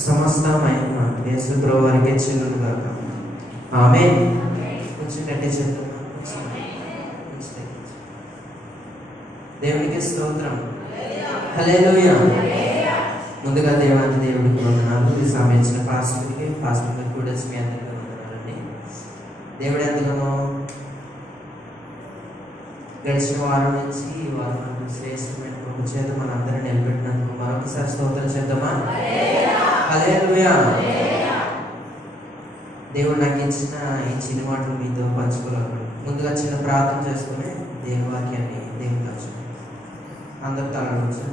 సమస్త మహిమ యేసు ప్రభువారికి చెల్లును గాక. ఆమేన్. కొంచెం గట్టిగా చెప్తున్నా. దేవునికి స్తోత్రం. హల్లెలూయా. ముందుగా దేవుడికి వందనాలు. ఈ సమయం ఇచ్చిన పాస్టర్కి కూడా మీ అందరికీ వందనాలండి. దేవుడు ఎంతగానో గడిచిన వారం నుంచి ఈ వారం శ్రేష్టమైన కృప చేత మనందరినీ నిలబెట్టినందుకు మరొకసారి స్తోత్రం చేద్దామా? హల్లెలూయా. దేవుడు నాకు ఇచ్చిన ఈ చిన్న మాటలు మీతో పంచుకోవాలి. ముందుగా చిన్న ప్రార్థన చేసుకుని దేవుని వాక్యాన్ని దేవుని వచ్చాను. అందరు తల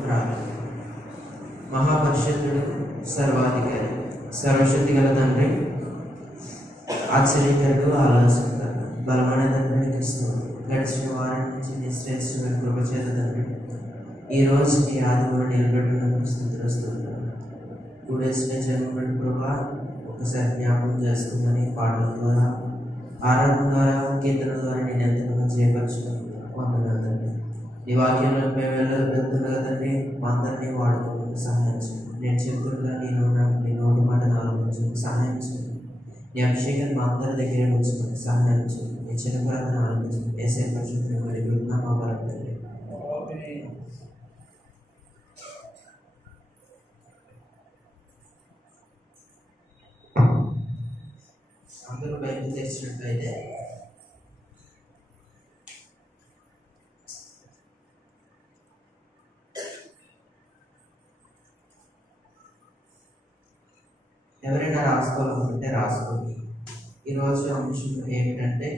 ప్రార్థన. మహాపరిషత్తుడు, సర్వాధికారి, సర్వశక్తి గల తండ్రి, ఆశ్చర్యకరుడు, ఆలోచనకరుడు, బలమైన తండ్రికి ఇస్తున్నాడు. గడిచిన వారం నుంచి నీ శ్రేష్టమైన కృప చేత తండ్రి ఈ రోజు నీ ఆదివారం నిలబెట్టినందుకు స్థుతిస్తున్నాను. కూడేసిన జన్మబడి ప్రభా ఒకసారి జ్ఞాపకం చేసుకుందని పాటల ద్వారా, ఆరాధన ద్వారా, కీర్తన ద్వారా నేను ఎంతగానో చేపరచుకున్నాను. వందనాలు తండ్రి. నీ వాక్యంలో మేము వెళ్తుండగా తండ్రి మా అందరినీ వాడుకోవడానికి సహాయం చేయండి. నేను చెప్తుండగా నీ నోటి మాట ఆలోచించడానికి సహాయం చేయండి. నీ అభిషేకాన్ని మా అందరి దగ్గరే ఉంచుకొని సహాయం చేయండి. నీ చిన్న ప్రార్థన ఆలోచించండి. ఏసే పరిశుద్ధుని వేడుకుంటున్నా మా వరం తండ్రి. అందరూ బైబిల్ తెచ్చినట్లయితే ఎవరైనా రాసుకోవాలనుకుంటే రాసుకోండి. ఈరోజు అంశం ఏమిటంటే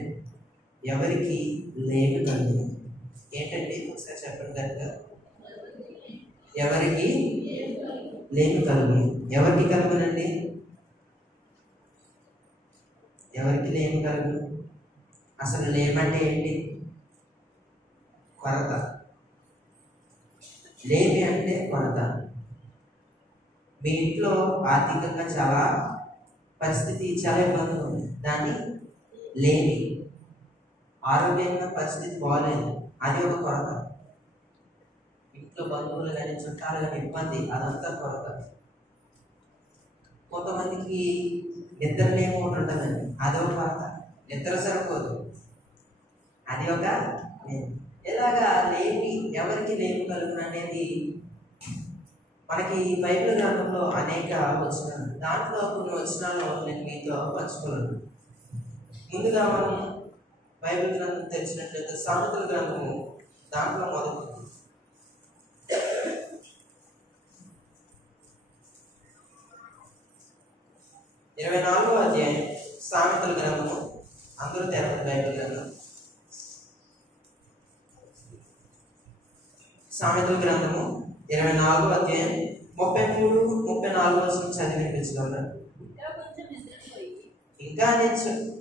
ఎవరికి లేమి కలిగి. ఏంటంటే ఒకసారి చెప్పండి కనుక. ఎవరికి లేమి కలిగి. ఎవరికి కలుగునండి? ఎవరికి లేమి కలుగు? అసలు లేమంటే ఏంటి? కొరత. లేమి అంటే కొరత. మీ ఇంట్లో ఆర్థికంగా చాలా పరిస్థితి చాలా ఇబ్బంది ఉంది, దాన్ని లేమి. ఆరోగ్యంగా పరిస్థితి బాగాలేదు, అది ఒక కొరత. ఇంట్లో బంధువులు కానీ చుట్టాలు కానీ ఇబ్బంది, అదంతా కొరత. కొంతమందికి నిద్ర లేమి ఉంటుందండి, అది ఒక కొరత. నిద్ర సరిపోదు, అది ఒక లేమి. ఇలాగా లేమి, ఎవరికి లేమి కలుగును అనేది మనకి బైబిల్ గ్రంథంలో అనేక వచనాలు. దాంట్లో కొన్ని వచనాలు నేను మీతో పంచుకోలేదు. ముందుగా మనం బైబిల్ గ్రంథం తెచ్చినట్లయితే సామెతల గ్రంథము, దాంట్లో మొదటి 24వ అధ్యాయం సామెతల గ్రంథము. అందరూ తెరపండి బైబిల్ గ్రంథం. సామెతల గ్రంథము 24వ అధ్యాయం 33-34 వచనం చదివి వినిపించగలరా? ఇంకా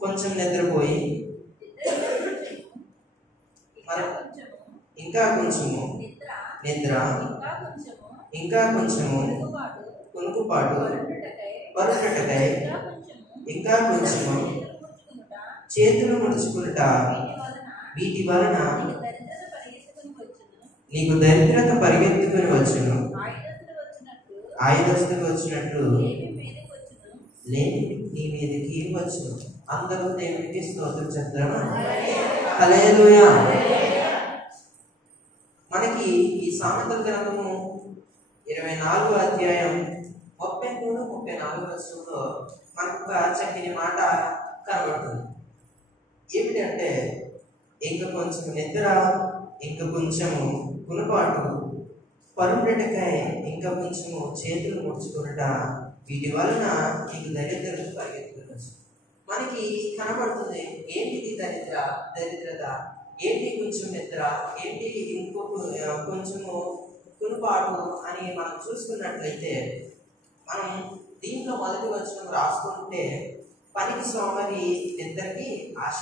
కొంచెం నిద్రపోయి, ఇంకా కొంచెము నిద్ర, ఇంకా కొంచెము కొనుకుపాటు, పరుపెట్టకై, ఇంకా కొంచెము చేతులు ముడుచుకునుట, వీటి వలన నీకు దరిద్రత పరిగెత్తుకుని వచ్చును. ఆయుధస్తులు వచ్చినట్లు లేని నీ మీదకి వచ్చును. అందరూ దేవునికి స్తోత్రం చెప్తారా? హల్లెలూయా. మనకి ఈ సామెతల గ్రంథము 24వ అధ్యాయం 33-34 వచనంలో మనకు ఒక చక్కని మాట కనబడుతుంది. ఏమిటంటే ఇంకా కొంచెం నిద్ర, ఇంకా కొంచెము కునుపాటు, పరుపెట్టకాయ, ఇంకా కొంచెము చేతులు ముడుచుకునుట, వీటి వలన నీకు దరిద్రత పరిగెత్తుకోవచ్చు. మనకి కనబడుతుంది ఏంటిది దరిద్రత, ఏంటి కొంచెం నిద్ర, ఏంటి ఇంకొక కొంచెము కునుపాటు అని మనం చూసుకున్నట్లయితే, మనం దీంట్లో మొదటి వచనం రాసుకుంటే పనికి సోమరి నిద్రకి ఆశ.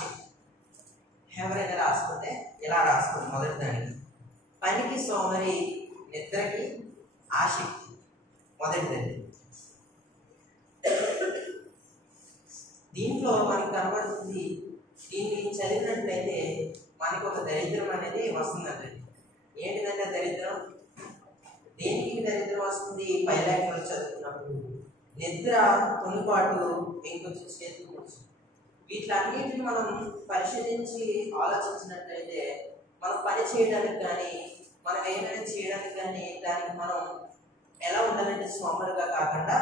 ఎవరైనా రాసుకుంటే ఇలా రాసుకోండి. మొదటి దానికి పనికి సోమరి నిద్రకి ఆసక్తి, మొదటిదండి. దీంట్లో మనకు కనబడుతుంది, దీన్ని చదివినట్లయితే మనకు ఒక దరిద్రం అనేది వస్తుందండి. ఏంటిదంటే దరిద్రం? దేనికి దరిద్రం వస్తుంది? పైలాంగ్వేజ్ చదువుకున్నప్పుడు నిద్ర, తొలిపాటు, ఇంకొంచెం చేతులు. వీటిలన్నిటిని మనం పరిశీలించి ఆలోచించినట్లయితే మనం పని చేయడానికి కానీ మనం ఏమైనా చేయడానికి కానీ దానికి మనం ఎలా ఉండాలంటే సోమరుగా కాకుండా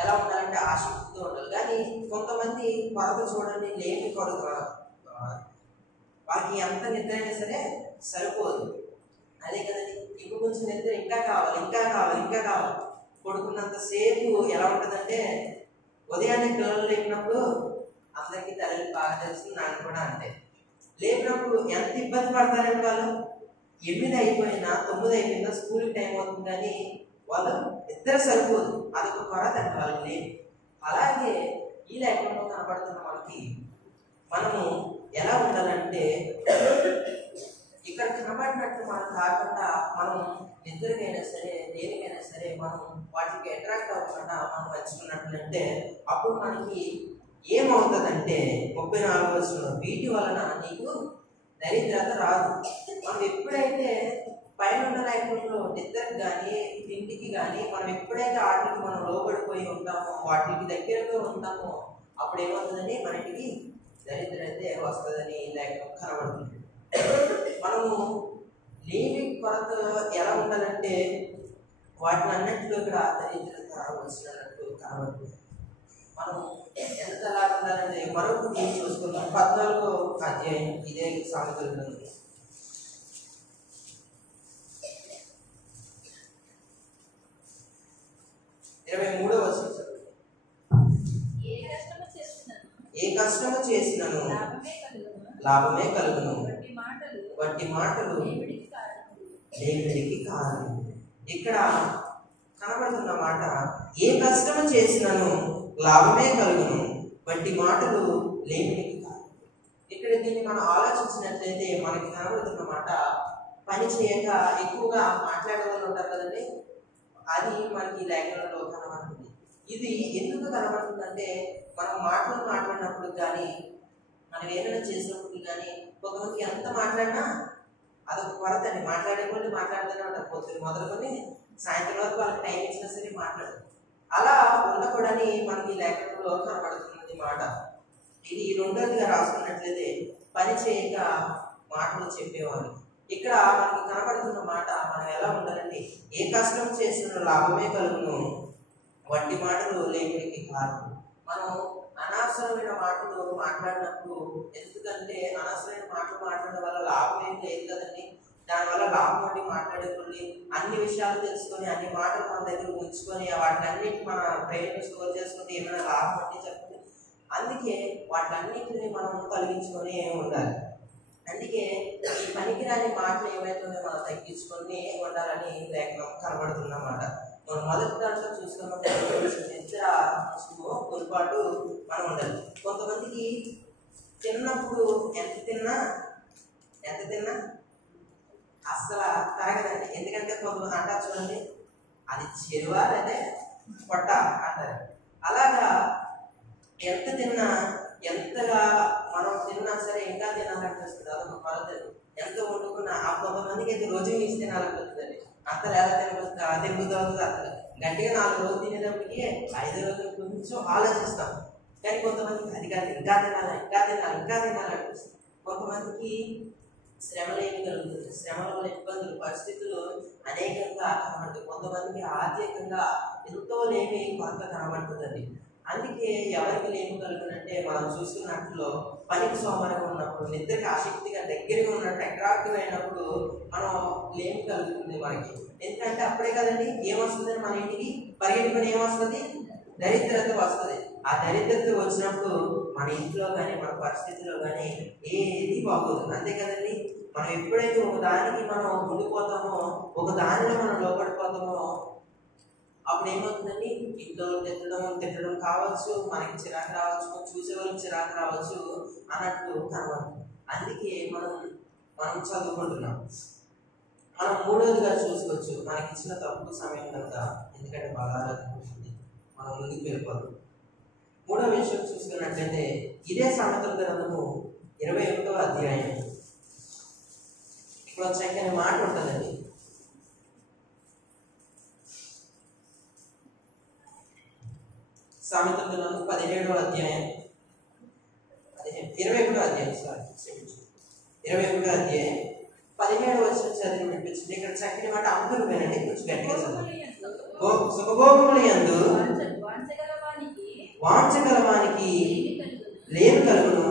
ఎలా ఉండాలంటే ఆసక్తితో ఉండాలి. కానీ కొంతమంది కొరత చూడండి, లేని కొరత, వాళ్ళకి ఎంత నిద్ర అయినా సరే సరిపోదు. అదే కదండి, ఇప్పుడు కొంచెం నిద్ర ఇంకా కావాలి, ఇంకా కావాలి, ఇంకా కావాలి. పడుకున్నంతసేపు ఎలా ఉంటుందంటే ఉదయాన్నే పిల్లలు లేపినప్పుడు అందరికీ తల్లి బాగా తెలుస్తుంది, నాకు కూడా అంతే. లేపినప్పుడు ఎంత ఇబ్బంది పడతారండి వాళ్ళు. 8 అయిపోయినా 9 అయిపోయినా స్కూల్కి టైం అవుతుంది, కానీ వాళ్ళు నిద్ర సరిపోదు. అదొక కొరత అంటే వాళ్ళు లేదు. అలాగే ఈ లేఖనంలో కనబడుతున్న మనకి మనము ఎలా ఉండాలంటే ఇక్కడ కనబడినట్టు మనం కాకుండా మనం నిద్రకైనా సరే దేనికైనా సరే మనం వాటికి అట్రాక్ట్ అవ్వకుండా మనం వచ్చుకున్నట్లంటే అప్పుడు మనకి ఏమవుతుందంటే 34వ వచనంలో వీటి వలన నీకు దరిద్రత రాదు. మనం ఎప్పుడైతే పైన ఉన్న లేఖనంలో నిద్రకు కానీ తిండికి కానీ మనం ఎప్పుడైతే వాటికి మనం లోబడిపోయి ఉంటామో, వాటికి దగ్గరగా ఉంటామో, అప్పుడు ఏమవుతుందని మనకి దరిద్రత వస్తుందని లేఖనం కనబడుతుంది. మనము లేని కొరత ఎలా ఉండాలంటే వాటిని అన్నింటిలో కూడా దరిద్రత వచ్చినట్టు కనబడుతుంది. మనం ఎంత ఎలా ఉండాలంటే మరొకటి చూసుకుందాం. 14వ అధ్యాయం ఇదే సామెతల గ్రంథం 23వ వచనం. ఏ కష్టము చేసినను లాభమే కలుగును, వట్టి మాటలు లేమిడికి కారణం. ఇక్కడ కనబడుతున్న మాట ఏ కష్టము చేసినను లాభమే కలుగును, వట్టి మాటలు లేమిడికి కారణం. ఇక్కడ దీన్ని మనం ఆలోచించినట్లయితే మనకి కనబడుతున్న మాట పని చేయక ఎక్కువగా మాట్లాడే వాళ్ళు ఉంటారు కదండి, అది మనకి లేఖనంలో కనబడుతుంది. ఇది ఎందుకు కనబడుతుందంటే మనం మాట్లాడినప్పుడు కానీ మనం ఏదైనా చేసినప్పుడు కానీ కొంతమందికి ఎంత మాట్లాడినా అదొక కొరత అండి. మాట్లాడేటువంటి మాట్లాడుతూనే ఉంటారు, పొద్దున్న మొదలుకొని సాయంత్రం వరకు వాళ్ళకి టైం ఇచ్చినా సరే మాట్లాడదు. అలా ఉండకూడని మనకి లేఖనంలో కనబడుతున్నది మాట. ఇది రెండోదిగా రాసుకున్నట్లయితే పని చేయక మాటలు చెప్పేవాళ్ళు. ఇక్కడ మనకి కనబడుతున్న మాట మనం ఎలా ఉండాలంటే ఏ కష్టం చేసిన లాభమే కలుగును, వట్టి మాటలు లేమిడికి కారణం. మనం అనవసరమైన మాటలు మాట్లాడినప్పుడు, ఎందుకంటే అనవసరమైన మాటలు మాట్లాడడం వల్ల లాభం ఏం లేదు కదండి. దానివల్ల లాభం అంటే మాట్లాడేటువంటి అన్ని విషయాలు తెలుసుకొని అన్ని మాటలు మన దగ్గర ఉంచుకొని వాటినన్నిటి మన బ్రెయిన్ స్టోర్ చేసుకుంటే ఏమైనా లాభం అంటే చెప్పండి. అందుకే వాటినన్నిటిని మనం తొలగించుకొని ఉండాలి. అందుకే ఈ పనికిరాని మాటలు ఏమైతుందో మనం తగ్గించుకొని ఉండాలని లేఖనం కనబడుతున్నమాట. మనం మొదటి దాంట్లో చూసుకున్నప్పుడు నిద్ర పొరపాటు మనం ఉండాలి. కొంతమందికి తిన్నప్పుడు ఎంత తిన్నా అస్సలు తరగదండి. ఎందుకంటే కొంతమంది అంటారు చూడండి, అది చెరువా లేదా పొట్ట అంటారు. అలాగా ఎంత తిన్నా, ఎంతగా మనం తిన్నా సరే ఇంకా తినాలనిపిస్తుంది. అదొక కొరత. ఎంత వండుకున్నా ఆ కొంతమందికి అయితే రోజు వేసి తినాలనిపిస్తుంది. అంతలు ఎలా తిరుగుతుంది అసలు గట్టిగా 4 రోజులు తినేటప్పటికి 5వ రోజులు కొంచెం ఆలోచిస్తాం. కానీ కొంతమందికి అది కాదు, ఇంకా తినాలనిపిస్తుంది. కొంతమందికి శ్రమలు ఏమి కలుగుతుంది, శ్రమల వల్ల ఇబ్బందులు, పరిస్థితులు అనేకంగా కనబడుతుంది. కొంతమందికి ఆర్థికంగా ఎంతో లేని కొరత కనబడుతుందండి. అందుకే ఎవరికి లేమి కలుగునంటే మనం చూసుకున్నట్లు పనికి సోమరంగా ఉన్నప్పుడు, నిద్రకి ఆసక్తిగా దగ్గరగా ఉన్నట్టు అట్రాక్టివ్ అయినప్పుడు మనం లేమి కలుగుతుంది మనకి. ఎందుకంటే అప్పుడే కదండి ఏమొస్తుందని మన ఇంటికి పరిగెట్టుకుని ఏమొస్తుంది, దరిద్రత వస్తుంది. ఆ దరిద్రత వచ్చినప్పుడు మన ఇంట్లో కానీ మన పరిస్థితిలో కానీ ఏది బాగోదు. అంతే కదండి. మనం ఎప్పుడైతే ఒక దానికి మనం ఉండిపోతామో, ఒక దానిలో మనం లోపడిపోతామో, అప్పుడు ఏమవుతుందండి ఇంట్లో తిట్టడం కావచ్చు, మనకి చిరాకు రావచ్చు, చూసేవాళ్ళకి చిరాకు రావచ్చు అన్నట్టు కనబడుతుంది. అందుకే మనం చదువుకుంటున్నాం. మనం మూడోదిగా చూసుకోవచ్చు మనకి ఇచ్చిన తక్కువ సమయం కనుక, ఎందుకంటే బాగా మనం ముందుకు వెళ్ళిపోతాం. మూడో విషయం చూసుకున్నట్లయితే ఇదే సామెతల గ్రంథము 21వ అధ్యాయం. ఇక్కడ చక్కని మాట ఉంటుందండి. సామెతల గ్రంథం 17వ అధ్యాయం 21వ అధ్యాయం 21వ అధ్యాయం 17వ వచనం చదివి వినిపించింది. ఇక్కడ చక్కని మాట అందరూ వినండి, కొంచెం గట్టిగా చదవండి. సుఖభోగముల యందు వాంఛగలవానికి లేమి కలుగును,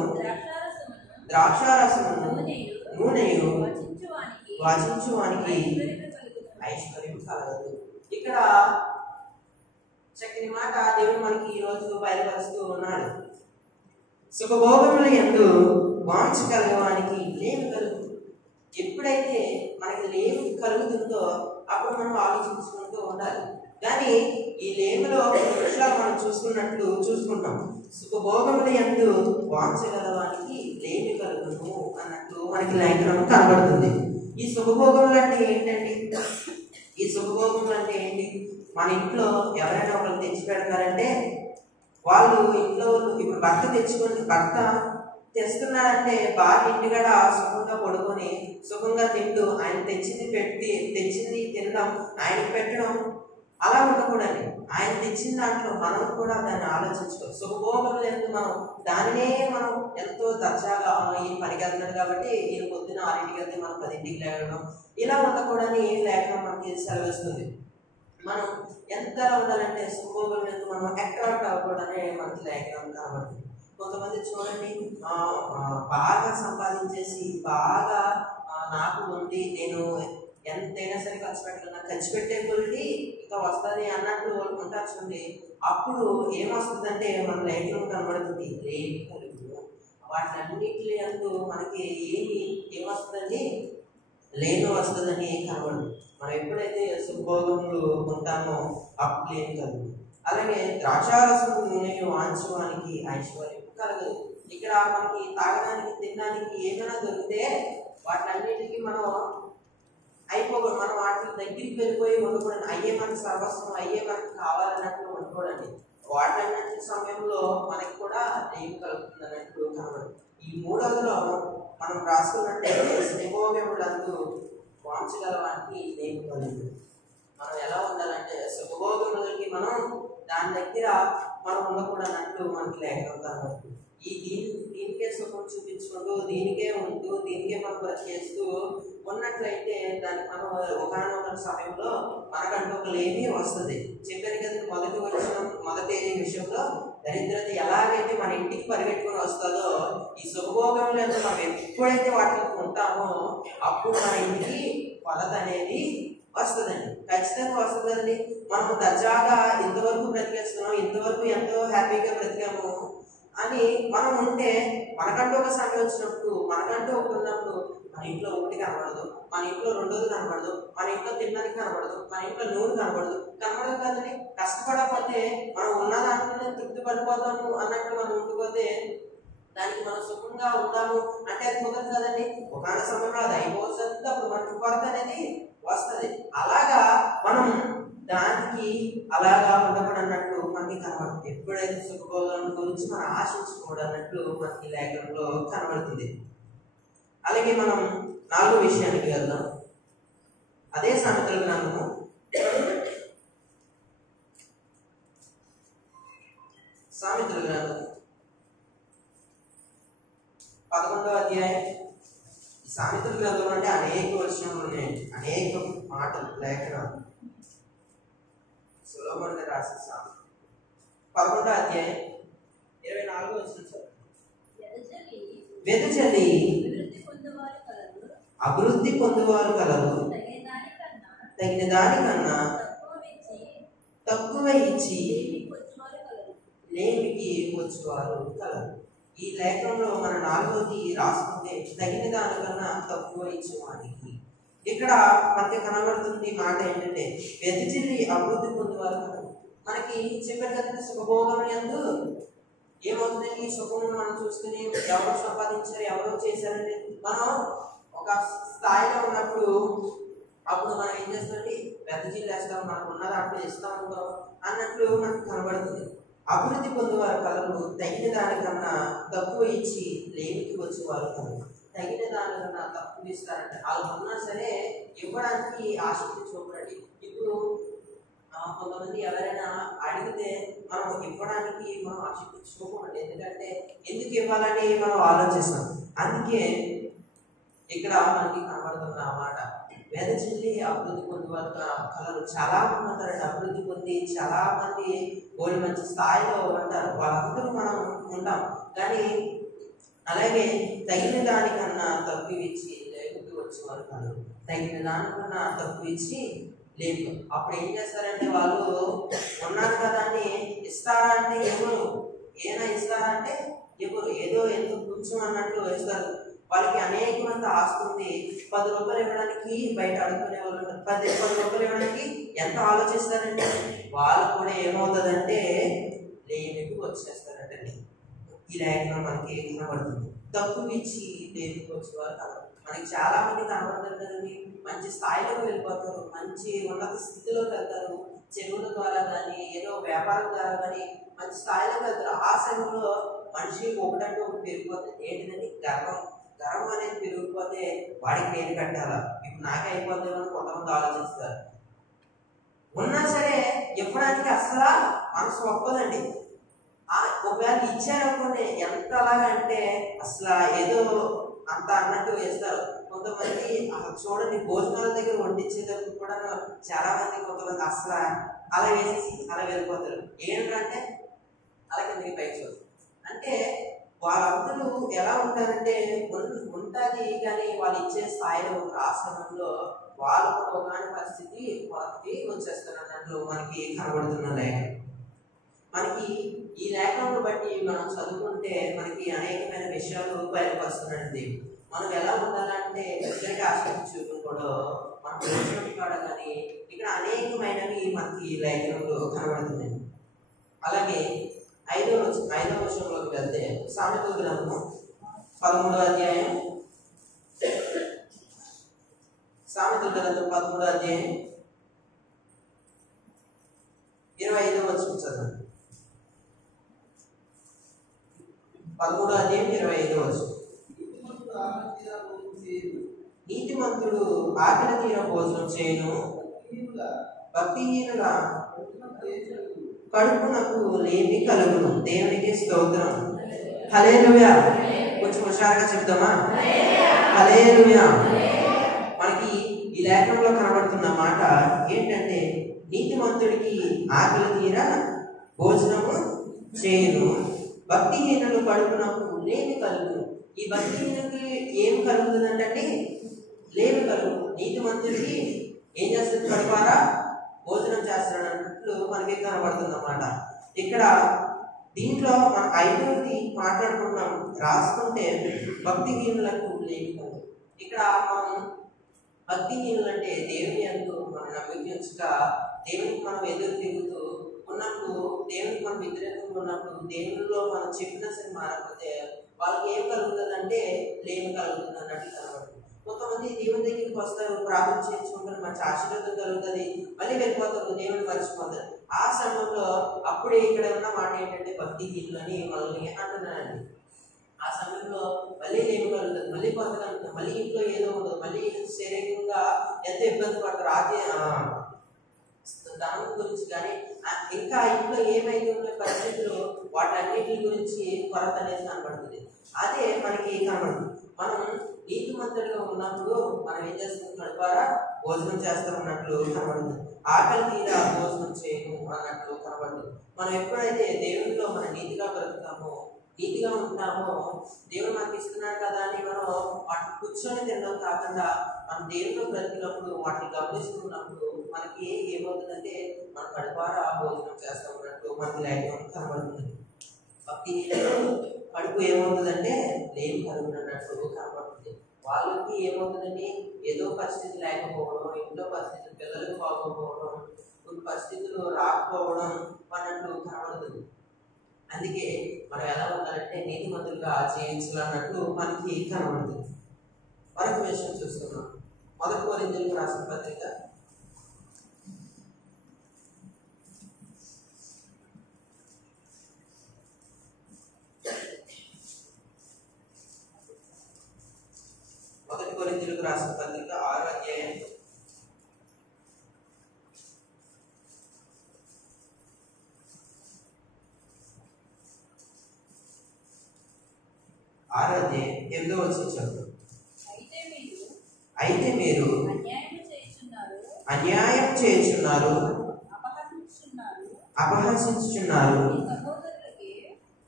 ద్రాక్షారసమును నూనెయు వాచించువానికి ఐశ్వర్యం కలగదు. ఇక్కడ చక్కని మాట దేవుడు మనకి ఈ రోజు బయలుపరుస్తూ ఉన్నాడు. సుఖభోగముల యందు వాంఛ కలగవానికి లేమి కలుగు. ఎప్పుడైతే మనకి లేమి కలుగుతుందో అప్పుడు మనం ఆలోచించుకుంటూ ఉండాలి. కానీ ఈ లేమిలో విషయాలు మనం చూసుకుంటాం. సుఖభోగముల యందు వాంఛ కలగవానికి లేమి కలుగును అన్నట్లు మనకి లేఖనం కనబడుతుంది. ఈ సుఖభోగములు అంటే ఏంటండి? ఈ సుఖభోగములు అంటే ఏంటి? మన ఇంట్లో ఎవరైనా ఒకరు తెచ్చి పెడతారంటే వాళ్ళు ఇంట్లో ఇప్పుడు భర్త తెస్తున్నాడంటే భార్య ఇంటికాడ సుఖంగా పడుకొని సుఖంగా తింటూ ఆయన తెచ్చింది తినడం, ఆయనకి పెట్టడం అలా ఉండకూడదు. ఆయన తెచ్చిన దాంట్లో మనం కూడా దాన్ని ఆలోచించుకో. సుఖభోగములు ఎందుకు దానినే మనం ఎంతో దర్జాగా ఈయన పనికి వెళ్తున్నాడు కాబట్టి ఈయన పొద్దున 6ంటికి వెళ్తే మనం 10ంటికి లేవడం, ఇలా ఉండకూడదని లేఖనం మనకి సెలవిస్తుంది. మనం ఎంత ఉండాలంటే సుఖభోగములు ఎందుకు మనం అట్రాక్ట్ అవ్వకూడదని మనకి లేఖనం కనబడుతుంది. కొంతమంది చూడండి, బాగా సంపాదించేసి బాగా నాకు ఉంది, నేను ఎంతైనా సరే ఖర్చు పెట్టే కొద్ది ఇంకా వస్తుంది అన్నట్లు వాళ్ళు ఉంటారు చూడండి. అప్పుడు ఏమొస్తుందంటే మన లైఫ్లో కనబడుతుంది లేని కలుగు. వాటిన్నిటి అంటూ మనకి ఏమొస్తుందండి? లేని వస్తుందని కనబడదు. మనం ఎప్పుడైతే సుఖభోగములు ఉంటామో అప్పుడు లేని కలుగు. అలాగే ద్రాక్షారసం నూనె వాంఛవానికి ఐశ్వర్యం కలగదు. ఇక్కడ మనకి తాగడానికి తినడానికి ఏమైనా దొరికితే వాటిన్నిటికీ మనం అయిపోకూడదు. మనం వాటి దగ్గరికి వెళ్ళిపోయి ఉండకూడదు. అయ్యే మనకు సర్వస్వం, అయ్యే మనకు కావాలన్నట్లు ఉండకూడదు. వాటిన్నిటి సమయంలో మనకి కూడా ఏం కలుగుతుంది అన్నట్లు కనబడదు. ఈ 3వదిలో మనం రాసుకున్నట్టయితే సుఖభోగములందు వాంఛగలవానికి ఏమి కలుగుతుంది. మనం ఎలా ఉండాలంటే సుఖభోగములకి మనం దాని దగ్గర మనం ఉండకూడదన్నట్లు మనకి లేఖనం కనబడుతుంది. దీనికే సుఖం చూపించుకుంటూ దీనికే ఉంటూ దీనికే మనం బ్రతికేస్తూ ఉన్నట్లయితే దానికి మనం ఒకనొక సమయంలో మనకంటూ ఒక లేమి వస్తుంది. చెప్పాను కదా మొదటి విషయంలో దరిద్రత ఎలాగైతే మన ఇంటికి పరిగెట్టుకుని వస్తుందో ఈ సుఖభోగంలో మనం ఎప్పుడైతే వాటికి ఉంటామో అప్పుడు మన ఇంటికి కొలత అనేది వస్తుందండి. ఖచ్చితంగా వస్తుందండి. మనం దర్జాగా ఇంతవరకు బ్రతికేస్తున్నాం, ఇంతవరకు ఎంతో హ్యాపీగా బ్రతికాము అని మనం ఉంటే మనకంటూ ఒక సమయం వచ్చినప్పుడు మనకంటూ ఒకటి ఉన్నప్పుడు మన ఇంట్లో ఒకటి కనబడదు, మన ఇంట్లో రెండోది కనబడదు, మన ఇంట్లో తినడానికి కనబడదు, మన ఇంట్లో నూనె కనబడదు కదండి. కష్టపడకపోతే మనం ఉన్న దాంట్లోనే తృప్తి పడిపోతాము అన్నట్టు మనం ఉండిపోతే దానికి మనం సుఖంగా ఉండాము అంటే అది కుదరదు కదండి. ఒకనొక సమయంలో అది అయిపోతుంది, అప్పుడు మనకి కొరత అనేది వస్తుంది. అలాగా మనం దానికి అలాగా ఉండకూడన్నట్టు మనకి కనబడుతుంది. ఎప్పుడైతే సుఖభోగం గురించి మనం ఆశించుకోవడన్నట్లు మనకి లేఖనంలో కనబడుతుంది. అలాగే మనం 4వ విషయానికి వెళ్దాం. అదే సామెతల గ్రంథము 11వ అధ్యాయం. సామెతల గ్రంథంలో అంటే అనేక వచనాలు ఉన్నాయి, అనేక మాటలు లేఖనాలు. సొలొమోను గారు రాసిన సామెత 11వ అధ్యాయం 24వ వచనం. వెదజల్లి అభివృద్ధి పొందువారు కలరు, తగిన దానికన్నా తక్కువ ఇచ్చి లేమికి వచ్చేవారు కలరు. ఈ లేఖనంలో మన 4వది రాసుకుంటే తగిన దానికన్నా తక్కువ ఇచ్చేవానికి. ఇక్కడ మనకి కనబడుతుంది మాట ఏంటంటే వెదజల్లి అభివృద్ధి పొందువారు కలరు. మనకి చెప్పారు కదా సుఖభోగం యందు ఏమవుతుందండి? ఈ సుఖం మనం చూసుకుని ఎవరో సంపాదించారు, ఎవరో చేశారండి, మనం ఒక స్థాయిలో ఉన్నప్పుడు అప్పుడు మనం ఏం చేస్తామండి? వెదజల్లి వేస్తాం, మనకు ఉన్న దాంట్లో ఇస్తాం అన్నట్లు మనకు కనబడుతుంది. అభివృద్ధి పొందేవారు కలరు, తగిన దానికన్నా తక్కువ ఇచ్చి లేమికి వచ్చేవారు కలరు. తగిన దానికన్నా తక్కువ ఇస్తారంటే వాళ్ళు ఉన్నా సరే ఇవ్వడానికి ఆసక్తి చూపండి. ఇప్పుడు కొంతమంది ఎవరైనా అడిగితే మనం ఇవ్వడానికి మనం ఆశించుకోకూడదు. ఎందుకంటే ఎందుకు ఇవ్వాలని మనం ఆలోచిస్తాం. అందుకే ఇక్కడ మనకి కనబడుతున్న మాట, వేద చెల్లి అభివృద్ధి పొంది కలరు చాలా మంది ఉంటారండి. అభివృద్ధి పొంది చాలా మంది వాళ్ళు మంచి స్థాయిలో ఉంటారు. వాళ్ళందరూ మనం ఉంటాం. కానీ అలాగే తగిన దానికన్నా తక్కువ ఇచ్చి లేకపోతే వచ్చేవారు కాదు. తగిన దానికన్నా తక్కువ ఇచ్చి లేదు. అప్పుడు ఏం చేస్తారంటే వాళ్ళు ఉన్నారు కదా అని ఇస్తారా అంటే ఎవరు, ఏనా ఇస్తారా అంటే ఎవరు, ఏదో ఎంతో కొంచెం అన్నట్లు ఇస్తారు. వాళ్ళకి అనేకమంత ఆస్తుంది. 10 రూపాయలు ఇవ్వడానికి బయట అడుగుకునే వాళ్ళు ఉంటారు. 10 రూపాయలు ఇవ్వడానికి ఎంత ఆలోచిస్తారంటే వాళ్ళు కూడా ఏమవుతుందంటే లేనివి వచ్చేస్తారంటండి. ఈ లేఖనం మనకి కనబడుతుంది. తక్కువ ఇచ్చి లేనికి వచ్చేవారు కాదు. మనకి చాలా మంది కనబడతారు కదండి. మంచి స్థాయిలోకి వెళ్ళిపోతారు, మంచి ఉన్నత స్థితిలోకి వెళ్తారు. చెరువుల ద్వారా కానీ ఏదో వ్యాపారం ద్వారా కానీ మంచి స్థాయిలోకి వెళ్తారు. ఆ సమయంలో మనిషి ఒకటంటే ఒకటి పెరిగిపోతుంది. ఏంటిదని గర్వం అనేది పెరిగిపోతే వాడికి పేరు పెట్టాలా, ఇప్పుడు నాకే అయిపోతుందేమో అని కొంతమంది ఆలోచిస్తారు. ఉన్నా సరే ఇవ్వడానికి అసలు మనసు ఒప్పదండి. ఒకవేళ ఇచ్చారనుకోండి ఎంత అలాగంటే అసలు ఏదో అంత అన్నట్టు వేస్తారు. కొంతమంది చూడండి, భోజనాల దగ్గర వండించేటప్పుడు కూడా చాలా మంది కొంతమంది అసలు అలా వేసేసి అలా వెళ్ళిపోతారు. ఏంటంటే అలా కిందకి పైకి అంటే వాళ్ళందరూ ఎలా ఉంటారంటే ఉంటుంది కానీ వాళ్ళు ఇచ్చే స్థాయిలో ఆశ్రమంలో వాళ్ళు కూడా ఒకనాటి పరిస్థితి వాళ్ళకి వచ్చేస్తారు అన్నట్లు మనకి కనబడుతున్న లేఖనం. మనకి ఈ లేఖనం బట్టి మనం చదువుకుంటే మనకి అనేకమైన విషయాలు బయటపరుస్తున్నాయండి. మనం ఎలా ఉండాలంటే ఇద్దరికి ఆసక్తి చూపుకోవడం మనం వచ్చినట్టు కాడ కానీ ఇక్కడ అనేకమైనవి మనకి ఈ లేఖనంలో కనబడుతున్నాయి. అలాగే 5వ వచనంలోకి వెళ్తే సామెతల గ్రంథం 13వ అధ్యాయం, సామెతల గ్రంథం 13వ అధ్యాయం 25వ వచనం చదవండి. 13వ అధ్యాయం 25వ వచనం. నీతిమంతుడు ఆకలి తీర భోజనం చేయను, భక్తిహీనుల కడుపునకు లేమి కలుగును. దేవునికి స్తోత్రం. హల్లెలూయా. కొంచెం హుషారుగా చెప్దామా? హల్లెలూయా. మనకి ఈ లేఖనంలో కనబడుతున్న మాట ఏంటంటే నీతిమంతుడికి ఆకలి తీర భోజనము చేయను, భక్తిహీనులు కడుపునకు లేమి కలుగును. ఈ భక్తిహీనుడికి ఏం కలుగుతుందంటే లేమి కలుగు. నీతిమంతుడికి ఏం చేస్తుంది? కడుపారా భోజనం చేస్తాడు అన్నట్లు మనకి కనబడుతుందన్నమాట. ఇక్కడ దీంట్లో మనం 5వది మాట్లాడుకుంటున్నాం. రాసుకుంటే భక్తిహీనులకు లేమి కలుగు. ఇక్కడ మనం భక్తిహీనులు అంటే దేవుని యందు మనం నమ్మిక ఉంచక దేవునికి మనం ఎదురు తిరుగుతూ ఉన్నప్పుడు, దేవునికి మనం వ్యతిరేకంగా ఉన్నప్పుడు, దేవునిలో మనం చెప్పిన సరే మారకపోతే వాళ్ళకి ఏం కలుగుతుందంటే లేమి కలుగుతుంది అన్నట్లు కనబడుతుంది. కొంతమంది దేవుని దగ్గరికి వస్తారు, ప్రార్థన చేయించుకుంటారు, మంచి ఆశీర్వాదం కలుగుతుంది, మళ్ళీ వెళ్ళిపోతారు, దేవుని మర్చిపోతారు. ఆ సమయంలో అప్పుడే ఇక్కడ ఉన్న మాట ఏంటంటే భక్తిహీనులు అని మనల్ని అంటున్నారండి. ఆ సమయంలో మళ్ళీ ఏమి కలుగుతుంది, మళ్ళీ కొత్త కలుగుతుంది, మళ్ళీ ఇంట్లో ఏదో ఉండదు, మళ్ళీ శారీరకంగా ఎంత ఇబ్బంది పడతారు. అది ధనం గురించి కానీ ఇంకా ఇంట్లో ఏమైతే ఉన్న పరిస్థితులు వాటన్నిటి గురించి కొరత అనేది కనబడుతుంది. అదే మనకి కనబడుతుంది. మనం నీతిమంతుడిగా ఉన్నప్పుడు మనం ఏం చేస్తున్నాం? ద్వారా భోజనం చేస్తామన్నట్లు కనబడుతుంది. ఆకలి తీరా భోజనం చేయము అన్నట్లు కనబడుతుంది. మనం ఎప్పుడైతే దేవునిలో మనం నీతిగా బ్రతుకుతామో, నీతిగా ఉంటామో, దేవుడు మనకి ఇస్తున్నాడు కదా అని మనం వాటిని కూర్చొని తినడం కాకుండా మనం దేవునిలో బ్రతికినప్పుడు వాటిని గమనిస్తున్నప్పుడు మనకి ఏమవుతుందంటే మన కడుపారా భోజనం చేస్తామన్నట్టు మనకి లేఖనం కనబడుతుంది. భక్తి కడుపు ఏమవుతుందంటే లేని కలుగునన్నట్టు కనబడుతుంది. వాళ్ళకి ఏమవుతుందండి? ఏదో పరిస్థితి లేకపోవడం, ఇంట్లో పరిస్థితులు పిల్లలకు బాగోకపోవడం, కొన్ని పరిస్థితులు రాకపోవడం అన్నట్టు కనబడుతుంది. అందుకే మనం ఎలా ఉండాలంటే నీతిమంతులుగా జీవించాలన్నట్టు మనకి కనబడుతుంది. మరొక విషయం చూస్తున్నాం. 1 కొరింథీయులకు రాసిన పత్రిక 1 కొరింథీయులకు రాసిన పత్రిక 6వ అధ్యాయం 8వ వచనం చదువు. అయితే మీరు అన్యాయం చేయుచున్నారు, అపహసించుచున్నారు,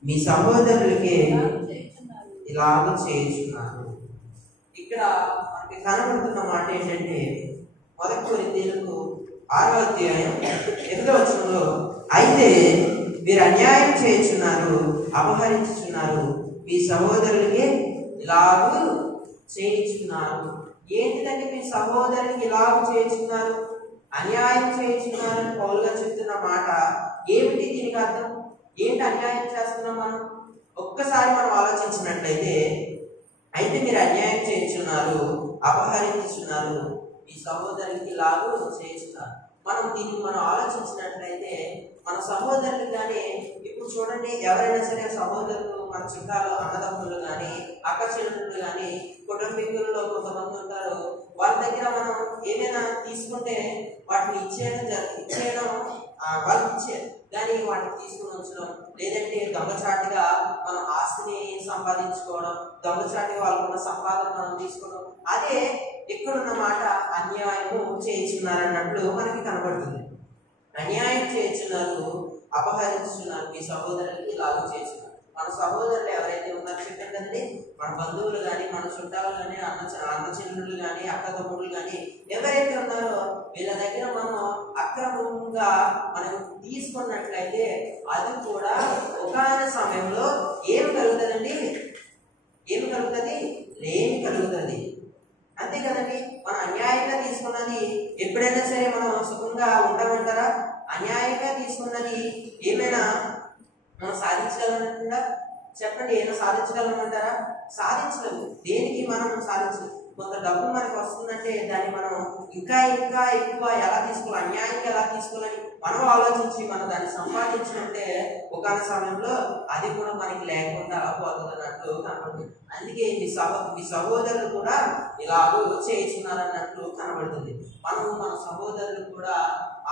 మీ సహోదరులకి ఇలాగ చేయుచున్నారు. ఇక్కడ మనకి కనబడుతున్న మాట ఏంటంటే 1 కొరింథీయులకు 6వ అధ్యాయం 8వ వచనంలో అయితే మీరు అన్యాయం చేయుచున్నారు, అపహరించుచున్నారు, మీ సహోదరులకి ఇలాగ చేయుచున్నారు. ఏంటిదంటే మీ సహోదరులకి ఇలాగ చేయుచున్నారు, అన్యాయం చేయుచున్నారని పౌలు గారు చెప్తున్న మాట ఏమిటి? దీనికి అర్థం ఏంటి? అన్యాయం చేస్తున్నాం మనం ఒక్కసారి మనం ఆలోచించినట్లయితే, అయితే మీరు అన్యాయం చేయుచున్నారు, అపహరించుచున్నారు, మీ సహోదరులకి ఇలాగ చేయుచున్నారు. మనం దీన్ని మనం ఆలోచించినట్లయితే మన సహోదరులు కానీ, ఇప్పుడు చూడండి, ఎవరైనా సరే సహోదరులు, మన చుట్టాలు, అన్నదమ్ములు కానీ, అక్క చెల్లెళ్ళు కానీ, కుటుంబీకులలో కొంతమంది ఉంటారు. వాళ్ళ దగ్గర మనం ఏమైనా తీసుకుంటే వాటిని ఇచ్చేయడం వాళ్ళకి ఇచ్చేది, కానీ వాటిని తీసుకుని ఉంచడం, లేదంటే దొంగచాటుగా మనం ఆస్తిని సంపాదించుకోవడం, దొంగచాటుగా వాళ్ళకున్న సంపాదన మనం తీసుకోవడం, అదే ఇక్కడున్న మాట అన్యాయము చేయించున్నారన్నట్లు మనకి కనబడుతుంది. అన్యాయం చేయించున్నారు, అపహరించున్నారు, మీ సహోదరులకి ఇలాగూ చేస్తున్నారు. మన సహోదరులు ఎవరైతే ఉన్నారో చెప్పారు కదండి, మన బంధువులు కానీ, మన చుట్టాలు కానీ, అన్న చెల్లెళ్ళు కానీ, అక్క తమ్ముళ్ళు కానీ ఎవరైతే ఉన్నారో వీళ్ళ దగ్గర మనం అక్రమంగా మనం తీసుకున్నట్లయితే అది కూడా ఒకానొక సమయంలో ఏమి కలుగుతుందండి? ఏమి కలుగుతుంది? లేమి కలుగుతుంది. అంతే కదండి. మనం అన్యాయంగా తీసుకున్నది ఎప్పుడైనా సరే మనం సుఖంగా ఉంటామంటారా? అన్యాయంగా తీసుకున్నది ఏమైనా మనం సాధించగలమంటారా? చెప్పండి, ఏమైనా సాధించగలమంటారా? సాధించలేము. దేనికి మనం సాధించలేము. కొంత డబ్బు మనకు వస్తుందంటే దాన్ని మనం ఇంకా ఇంకా ఎక్కువ ఎలా తీసుకోవాలి, అన్యాయంగా ఎలా తీసుకోవాలని మనం ఆలోచించి మనం దాన్ని సంపాదించినట్టే ఒకనొక సమయంలో అది కూడా మనకి లేకుండా పోతున్నట్టు కనబడుతుంది. అందుకే మీ సహోదరులు కూడా ఇలాగూ చేస్తున్నారన్నట్టు కనబడుతుంది. మనము మన సహోదరులు కూడా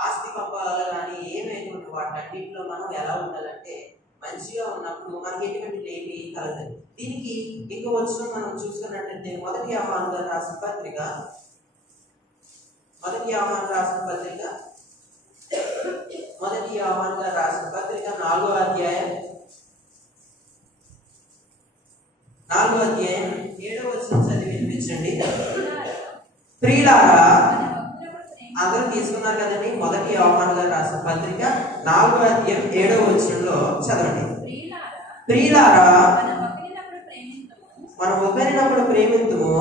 ఆస్తి పంపాలి కానీ ఏమైనటువంటి వాటన్నింటిలో మనం ఎలా ఉండాలంటే మంచిగా ఉన్నప్పుడు మనకి ఎటువంటి లేమి కలగదు. దీనికి ఇంకో వచ్చిన మనం చూసుకున్నట్లయితే మొదటి యోహాను గారు రాసిన పత్రిక 4వ అధ్యాయం 7వ వచనం చదివి వినిపించండి. ప్రియులారా, అందరూ తీసుకున్నారు కదండి. మొదటి యోహాను గారు రాసిన పత్రిక 4వ అధ్యాయం 7వ వచనంలో చదవండి. ప్రియులారా, మనం ఒకరినప్పుడు ప్రేమింతుము,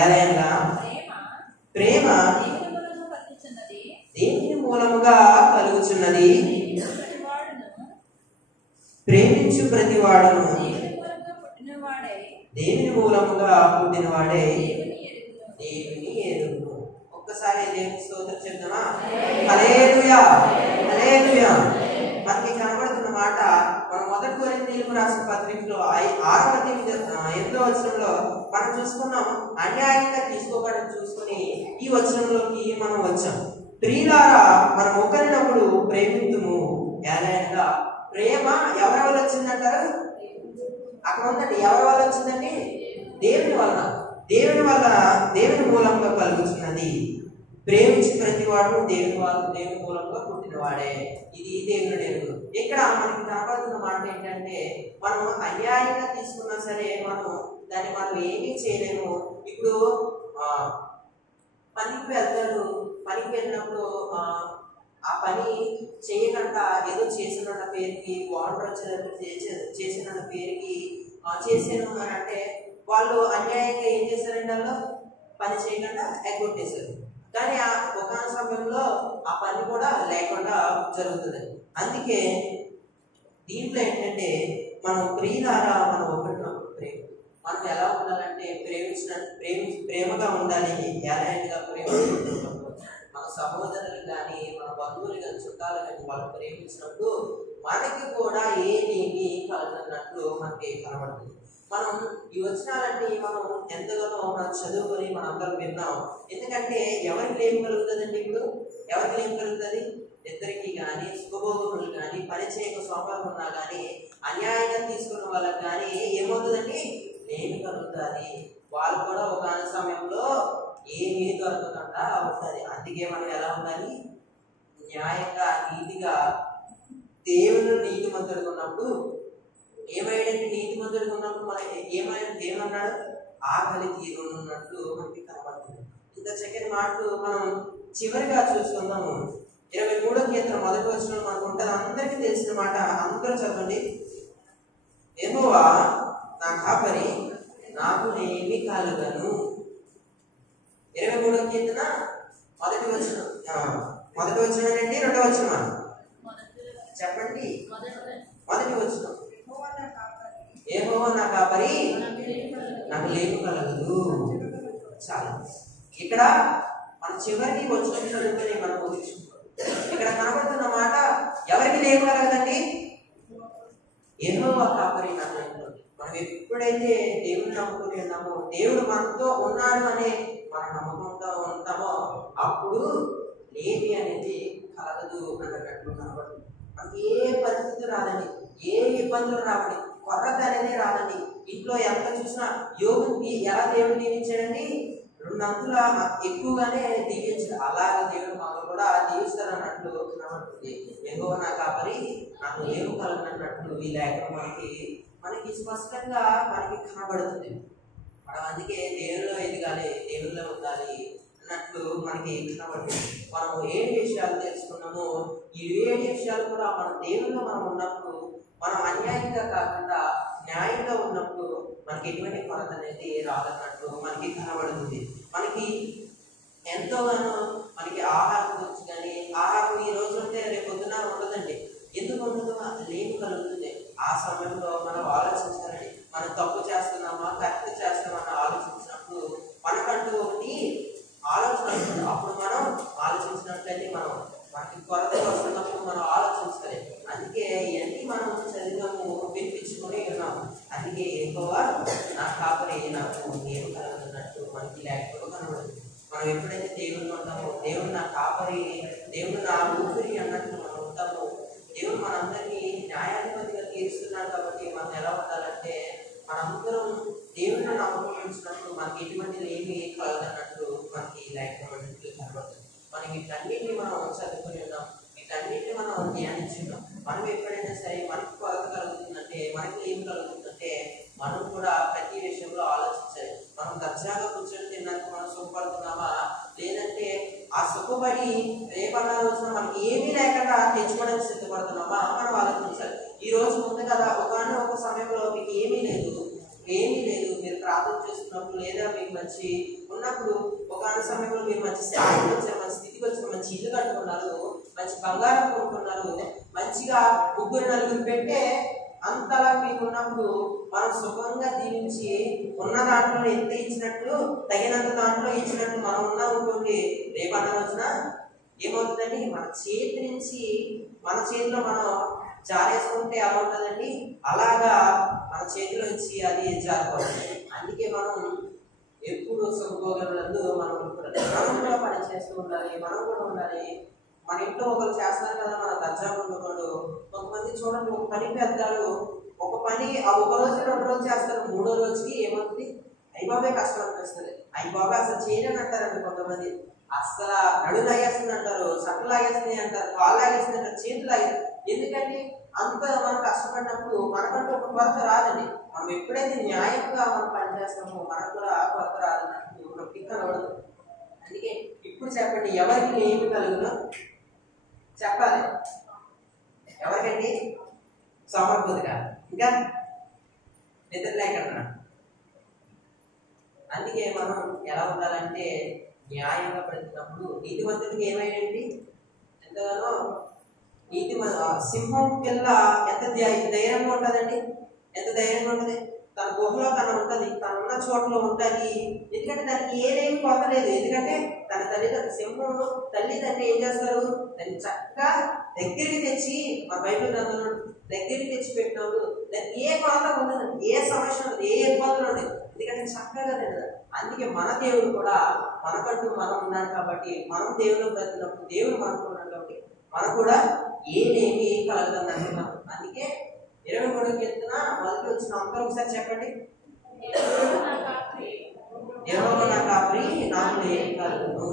ఎలయనగా ప్రేమ దేని మూలముగా కలుగుచున్నది? ప్రేమించు ప్రతివాడును దేవుని మూలముగా పుట్టినవాడే దేవుని ఎరుగును. ఒక్కసారి దేవుని స్తోత్రం చెప్దామా? హల్లెలూయా, హల్లెలూయా. మనకి కనబడుతున్న మాట మనం 1 కొరింథీయులకు రాసిన పత్రికలో 6వ అధ్యాయం 8వ వచనంలో మనం చూసుకున్నాం. అన్యాయంగా తీసుకోబడని చూసుకుని ఈ వచనంలోకి మనం వచ్చాం. ప్రియులారా, మనం ఒకరినప్పుడు ప్రేమింతుము, ఎలాగా ప్రేమ ఎవరి వల్ల వచ్చిందంటారు? అక్కడ ఉందండి. ఎవరి వల్ల వచ్చిందండి? దేవుని వల్ల. దేవుని మూలంగా కలుగుతున్నది. ప్రేమించి ప్రతివాడు దేవుని మూలంగా పుట్టినవాడే. ఇది దేవుని ఎరుగు. ఇక్కడ మనకి కనబడుతున్న మాట ఏంటంటే, మనం అన్యాయంగా తీసుకున్నా సరే దాన్ని మనం ఏమీ చేయలేము. ఇప్పుడు పనికి వెళ్తాడు, పనికి వెళ్ళినప్పుడు ఆ పని చేయకుండా ఏదో చేసిన పేరుకి వాటర్ వచ్చినట్టు చేసిన పేరుకి చేసాను అని అంటే వాళ్ళు అన్యాయంగా ఏం చేశారంటే వాళ్ళు పని చేయకుండా ఎగ్గొట్టేశారు. కానీ ఒక సమయంలో ఆ పని కూడా లేకుండా జరుగుతుంది. అందుకే దీంట్లో ఏంటంటే మనం ప్రియులారా, మనం ఒకరినొకరు మనం ఎలా ఉండాలంటే ప్రేమగా ఉండాలి. ఎలాంటిగా ప్రేమించుకుంటున్నాం మన సహోదరులు కానీ, మన బంధువులు కానీ, చుట్టాలు కానీ వాళ్ళు ప్రేమించినప్పుడు మనకి కూడా ఏమీ కలగనట్లు మనకి కనబడుతుంది. మనం ఈ వచనాలన్నీ మనం ఎంతగానో మనం చదువుకొని మనం అందరం విన్నాం. ఎందుకంటే ఎవరికి ఏం కలుగుతుందండి? ఇప్పుడు ఎవరికి ఏం కలుగుతుంది? ఇద్దరికి కానీ, సుఖభోగములు కానీ, పని చేయక సోమవారం ఉన్నా కానీ, అన్యాయంగా తీసుకున్న వాళ్ళకి కానీ ఏమవుతుందండి? లేమి కలుగుతుంది. వాళ్ళు కూడా ఒక సమయంలో ఏమీ దొరకకుండా అవుతుంది. అందుకే మనం ఎలా ఉండాలి? న్యాయంగా, నీతిగా, దేవుడు నీతిమంతుడిగా ఉన్నప్పుడు ఏమైనా నీతిమంతుడిగా ఉన్నప్పుడు మనం ఏమన్నాడు? ఆకలి తీరున్నట్టు మనకి కనబడుతుంది. ఇంత చక్కని మాటలు మనం చివరిగా చూసుకుందాము. 23వ కీర్తన మొదటి వచనం మనకు ఉంటుంది, అందరికీ తెలిసిన మాట. అందరూ చదవండి. యెహోవా నా కాపరి, నాకు ఏమీ కలుగను. 23వ కీర్తన మొదటి వచనం అండి, రెండవ వచనం చెప్పండి. మొదటి వచనం, యెహోవా నా కాపరి, నాకు లేమి కలగదు. చాలా ఇక్కడ మన చివరికి వచ్చిన చదువుకొని మనం ఊహించుకుంటాం. ఇక్కడ కనబడుతున్న మాట ఎవరికి లేమి కలగదండి? యెహోవా కాపరి నాకు లేమి కలగదు. మనం ఎప్పుడైతే దేవుని నమ్ముకుని ఉన్నామో, దేవుడు మనతో ఉన్నాడు అనే మన నమ్మకంతో ఉంటామో, అప్పుడు లేమి అనేది కలగదు అన్నట్టు కనబడుతుంది. మనకి ఏ పరిస్థితి రాదండి, ఏ ఇబ్బందులు రావండి, కొరత అనేది రాదండి. ఇంట్లో ఎంత చూసినా యోగుని ఎలా దేవుడు దీవించాడండి? 2 అంతుల ఎక్కువగానే దీవించాడు. అలాగే దేవుడు మనల్ని కూడా దీవిస్తారు అన్నట్లు కనబడుతుంది. యెహోవా నా కాపరి, నాకు లేమి కలగనన్నట్లు ఈ లేఖనం మనకి స్పష్టంగా మనకి కనబడుతుంది. మనం అందుకే దేవుల్లో ఎదగాలి, దేవుల్లో ఉండాలి అన్నట్లు మనకి కనబడుతుంది. మనం ఏడు విషయాలు తెలుసుకున్నామో, ఈ 7 విషయాలు కూడా మన దేవుల్లో మనం ఉన్నప్పుడు, మనం అన్యాయంగా కాకుండా న్యాయంగా ఉన్నప్పుడు మనకి ఎటువంటి కొరత అనేది రాదన్నట్టు మనకి కనబడుతుంది. మనకి ఎంతోగానో మనకి ఆహారం గురించి కానీ, ఆహారం ఈ రోజు ఉంటే రేపు పొద్దున ఉండదండి. ఎందుకు ఉండదు? లేమి కలుగుతుంది. ఆ సమయంలో మనం ఆలోచించాలండి. మనం తప్పు చేస్తున్నామా, కరెక్ట్ చేస్తామని ఆలోచించినప్పుడు మనకంటూ ఒకటి ఆలోచన వస్తుంది. అప్పుడు మనం ఆలోచించినట్లయితే మనకి కొరత వస్తున్నప్పుడు మనం ఆలోచించాలి. అందుకే ఇవన్నీ మనం చదివాము, వినిపించుకొని ఉన్నాము. అందుకే ఎక్కువ నా కాపరి, నాకు ఏం కలగనట్టు మనకి లేకపోతే కనబడుతుంది. మనం ఎప్పుడైతే దేవుళ్ళు ఉంటామో, దేవుడు నా కాపరి, దేవుడు నా ఊపిరి అన్నట్టు మనం ఉంటాము. దేవుడు మనందరినీ న్యాయాధిపతిగా తీరుస్తున్నాడు. కాబట్టి మనం ఎలా ఉండాలంటే, మనందరం దేవుడిని నమ్మకం మనకి ఎటువంటి ఏమి కలగదన్నట్టు మనకి లేకపోతే కనబడుతుంది. మనం వీటన్నింటినీ మనం చదువుకుని ఉన్నాం, వీటన్నింటినీ మనం ధ్యానించున్నాం. మనం ఎప్పుడైనా సరే మనకి కొరత కలుగుతుందంటే, మనకి ఏమి కలుగుతుందంటే, మనం కూడా ప్రతి విషయంలో ఆలోచించాలి. మనం దర్జాగా కూర్చొని తిన్నాక మనం సుఖపడుతున్నామా, లేదంటే ఆ సుఖపడి రేపన్నా రోజున మనకి ఏమీ లేకుండా తెచ్చుకోవడానికి సిద్ధపడుతున్నామా మనం ఆలోచించాలి. ఈ రోజు ఉంది కదా, ఒక సమయంలో మీకు ఏమీ లేదు, మీరు ప్రార్థన చేస్తున్నప్పుడు లేదా మీకు మంచి ఉన్నప్పుడు, ఒక సమయంలో మీరు మంచి స్థాయికి వచ్చారు, మంచి స్థితికి వచ్చారు, మంచి ఇల్లు కట్టుకున్నారు, మంచి బంగారం కొనుక్కున్నారు, మంచిగా 3-4 పెట్టే అంతలా మీకు ఉన్నప్పుడు మనం సుఖంగా దీవించి ఉన్న దాంట్లో ఎంత ఇచ్చినట్టు, తగినంత దాంట్లో ఇచ్చినట్టు మనం ఉన్నాం అనుకోండి, రేపు అన్న రోజున ఏమవుతుందండి? మన చేతిలో మనం జారేసుకుంటే ఎలా ఉంటుందండి? అలాగా మన చేతిలో ఇచ్చి అది జారిపోతుంది. అందుకే మనం ఎప్పుడు సుఖభోగములందు మనం కూడా పని చేస్తూ ఉండాలి, మనం కూడా ఉండాలి. మన ఇంట్లో ఒకరు చేస్తున్నారు కదా, మన దర్జా ఉండకూడదు. కొంతమంది చూడండి, ఒక పని పెద్దాలు ఒక పని ఆ 1 రోజు 2 రోజు చేస్తారు, 3వ రోజుకి ఏమవుతుంది? అయ్యబాబే కష్టం అనిపిస్తుంది. అయ్యబాబే అసలు చేయలేని అంటారండి కొంతమంది. అసలు నడు లాగేస్తుంది అంటారు, సట్టు లాగేస్తుంది అంటారు, కాళ్ళు లాగేస్తుంది అంటారు, చేతులు లాగేస్తుంది. ఎందుకంటే అంత మనం కష్టపడినప్పుడు మనకంటూ ఒక కొరత రాదండి. మనం ఎప్పుడైతే న్యాయంగా మనం పనిచేస్తామో మనకు కూడా ఆ కొరత రాదన్నట్టు ఒక పిక్కనవడదు. అందుకే ఇప్పుడు చెప్పండి, ఎవరికి ఏమి కలుగునో చెప్పాలి. ఎవరికండి? సమర్పదిగా, ఇంకా నిద్ర లేకుండా. అందుకే మనం ఎలా ఉండాలంటే, న్యాయంగా పడుతున్నప్పుడు నీతిమంతుడికి ఏమైందండి? ఎంతగానో సింహం పిల్ల ఎంత ధైర్యంగా ఉంటుందండి, ఎంత ధైర్యంగా ఉంటుంది. తన గుహలో తను ఉంటుంది, తను ఉన్న చోట్ల ఉంటుంది. ఎందుకంటే దానికి ఏదేమి కొరత లేదు. ఎందుకంటే తన సింహం తల్లిదండ్రులు ఏం చేస్తారు? దాన్ని చక్కగా దగ్గరికి తెచ్చి, మన బైబిల్ గ్రంథంలో దగ్గరికి తెచ్చి పెట్టినప్పుడు దానికి ఏ కొరత ఉండదు, ఏ సమస్య ఉండదు, ఏ ఇబ్బందులు ఉండదు. ఎందుకంటే చక్కగా తినదు. అందుకే మన దేవుడు కూడా మనకంటూ మనం ఉన్నాడు కాబట్టి, మనం దేవుడు బ్రతికినప్పుడు దేవుడు మనకు ఉన్నాడు కాబట్టి మనకు కూడా ఏమేమి కలగదని అంటున్నాం. అందుకే 23వ కీర్తన మొదటి వచ్చిన అందరూ ఒకసారి చెప్పండి. యెహోవా నా కాపరి నాకు లేమి కలుగును.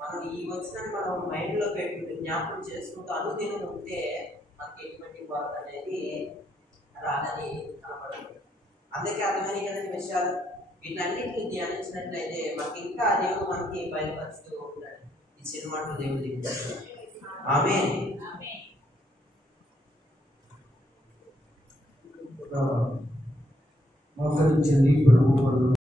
మనం ఈ వచనాన్ని మనం మైండ్ లో పెట్టుకుంటే జ్ఞాపకం చేసుకుంటూ అనుదినం ఉంటే మనకి ఎటువంటి కొరత అనేది రాదని కనపడదు. అందుకే అర్థమైన కదండి విషయాలు. వీటన్నిటిని ధ్యానించినట్లయితే మనకి ఇంకా దేవుడు మనకి బయలుపరుస్తూ ఉంటాడు. ఈ సినిమాలో దేవుడు ఆమేన్. మోకరించండి. ఇప్పుడు